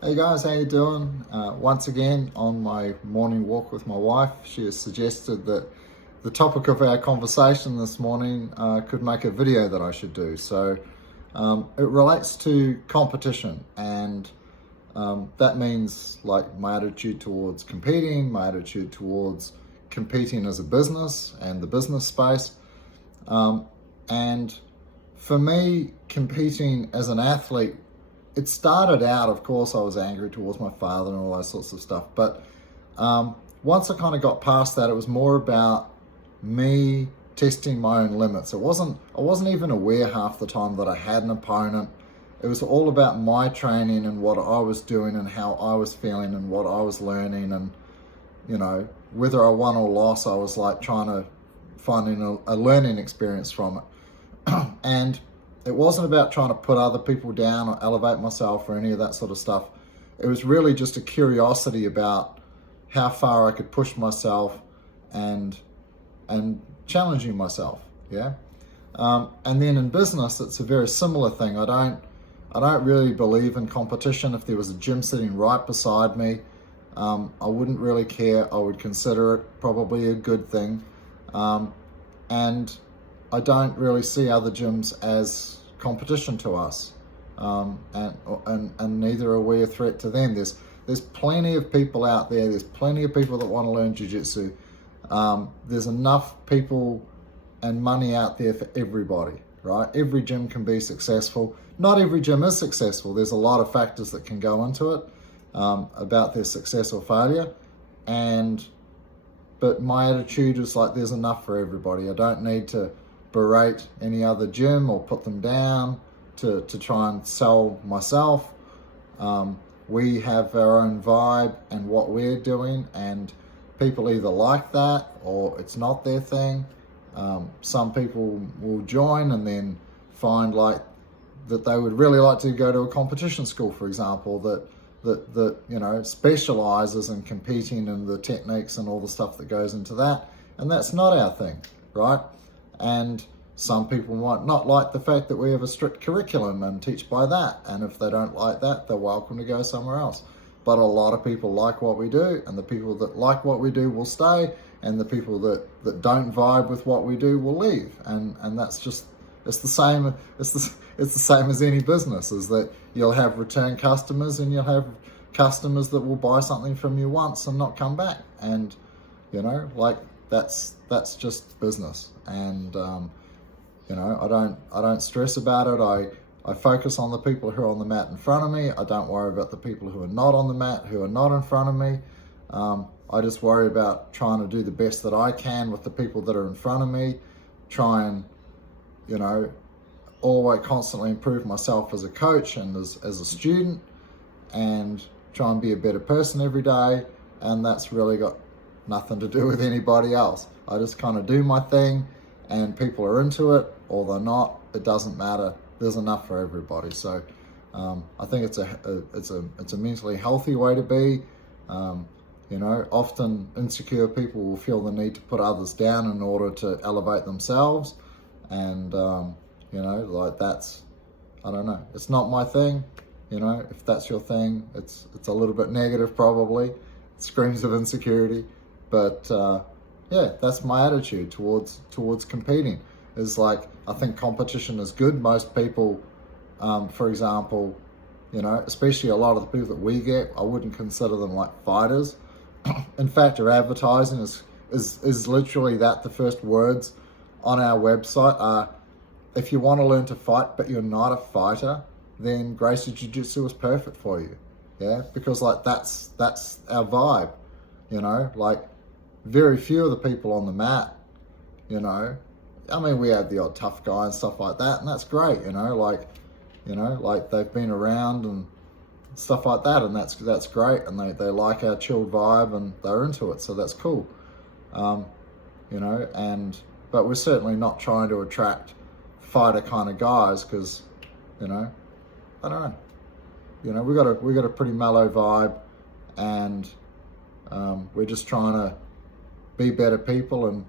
Hey guys, how you doing? Once again, on my morning walk with my wife, she has suggested that the topic of our conversation this morning could make a video that I should do. It relates to competition, and that means like my attitude towards competing, my attitude towards competing as a business and the business space. And for me, competing as an athlete, it started out, of course, I was angry towards my father and all those sorts of stuff. But once I kind of got past that, it was more about me testing my own limits. I wasn't even aware half the time that I had an opponent. It was all about my training and what I was doing and how I was feeling and what I was learning. And, whether I won or lost, I was like trying to find a learning experience from it. And it wasn't about trying to put other people down or elevate myself or any of that sort of stuff. It was really just a curiosity about how far I could push myself and challenging myself. Yeah. And then in business, it's a very similar thing. I don't really believe in competition. If there was a gym sitting right beside me, I wouldn't really care. I would consider it probably a good thing. And I don't really see other gyms as competition to us, and neither are we a threat to them. There's plenty of people out there. There's plenty of people that want to learn jiu-jitsu. There's enough people and money out there for everybody, right? Every gym can be successful. Not every gym is successful. There's a lot of factors that can go into it about their success or failure. But my attitude is like there's enough for everybody. I don't need to berate any other gym or put them down to try and sell myself. We have our own vibe and what we're doing, and people either like that or it's not their thing. Some people will join and then find like that they would really like to go to a competition school, for example, that specializes in competing and the techniques and all the stuff that goes into that, and that's not our thing, right? And some people might not like the fact that we have a strict curriculum and teach by that, and if they don't like that, they're welcome to go somewhere else. But a lot of people like what we do, and the people that like what we do will stay, and the people that don't vibe with what we do will leave, and that's just, it's the same as any business, is that you'll have return customers and you'll have customers that will buy something from you once and not come back. And that's just business. And I don't stress about it. I focus on the people who are on the mat in front of me. I don't worry about the people who are not on the mat, who are not in front of me. I just worry about trying to do the best that I can with the people that are in front of me, try and always constantly improve myself as a coach and as a student, and try and be a better person every day. And that's really got nothing to do with anybody else. I just kind of do my thing, and people are into it or they're not. It doesn't matter. There's enough for everybody. So I think it's a mentally healthy way to be. Often insecure people will feel the need to put others down in order to elevate themselves. And that's, I don't know, it's not my thing. If that's your thing, it's a little bit negative probably. It screams of insecurity. But that's my attitude towards competing. Is like, I think competition is good. Most people, for example, especially a lot of the people that we get, I wouldn't consider them like fighters. In fact, our advertising is literally that. The first words on our website are, if you want to learn to fight but you're not a fighter, then Gracie Jiu-Jitsu is perfect for you. Yeah, because like that's our vibe. Like very few of the people on the mat, we have the odd tough guy and stuff like that, and that's great. Like they've been around and stuff like that, and that's great, and they like our chilled vibe and they're into it, so that's cool. But we're certainly not trying to attract fighter kind of guys, because I don't know, we got a pretty mellow vibe, and we're just trying to be better people and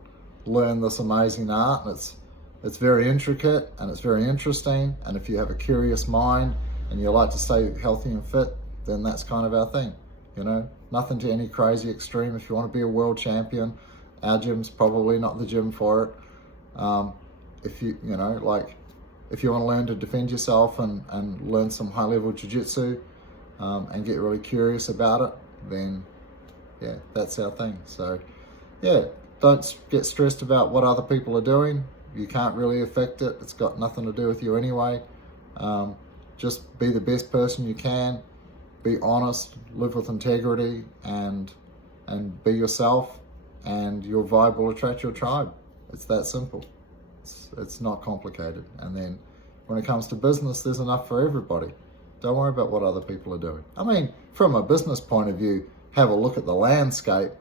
learn this amazing art. And it's very intricate and it's very interesting, and if you have a curious mind and you like to stay healthy and fit, then that's kind of our thing. You know, nothing to any crazy extreme. If you want to be a world champion, our gym's probably not the gym for it. If you know, like, if you want to learn to defend yourself and learn some high-level jiu-jitsu and get really curious about it, then yeah, that's our thing. So yeah, don't get stressed about what other people are doing. You can't really affect it. It's got nothing to do with you anyway. Just be the best person you can. Be honest, live with integrity, and be yourself, and your vibe will attract your tribe. It's that simple. It's not complicated. And then when it comes to business, there's enough for everybody. Don't worry about what other people are doing. I mean, from a business point of view, have a look at the landscape,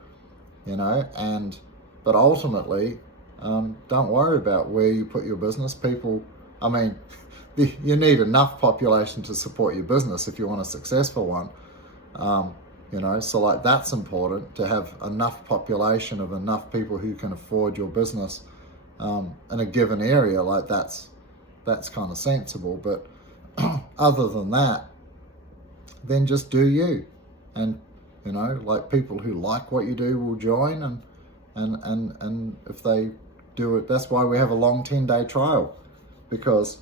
you know, but ultimately, don't worry about where you put your business. People, I mean, you need enough population to support your business if you want a successful one. You know, so like that's important, to have enough population of enough people who can afford your business in a given area. Like that's kind of sensible. But other than that, then just do you. And you know, like, people who like what you do will join, and if they do it, that's why we have a long 10-day trial, because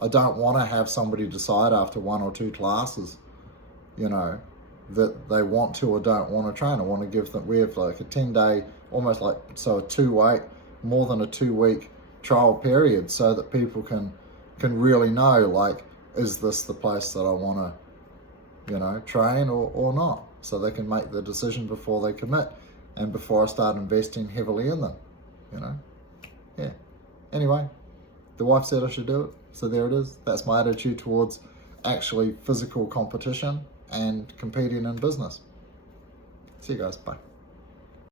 I don't want to have somebody decide after 1 or 2 classes, you know, that they want to or don't want to train. I want to give them, we have like a 10-day, almost like, so more than a 2-week trial period, so that people can really know, like, is this the place that I want to, you know, train or not? So they can make the decision before they commit and before I start investing heavily in them, you know? Yeah. Anyway, the wife said I should do it, so there it is. That's my attitude towards actually physical competition and competing in business. See you guys. Bye.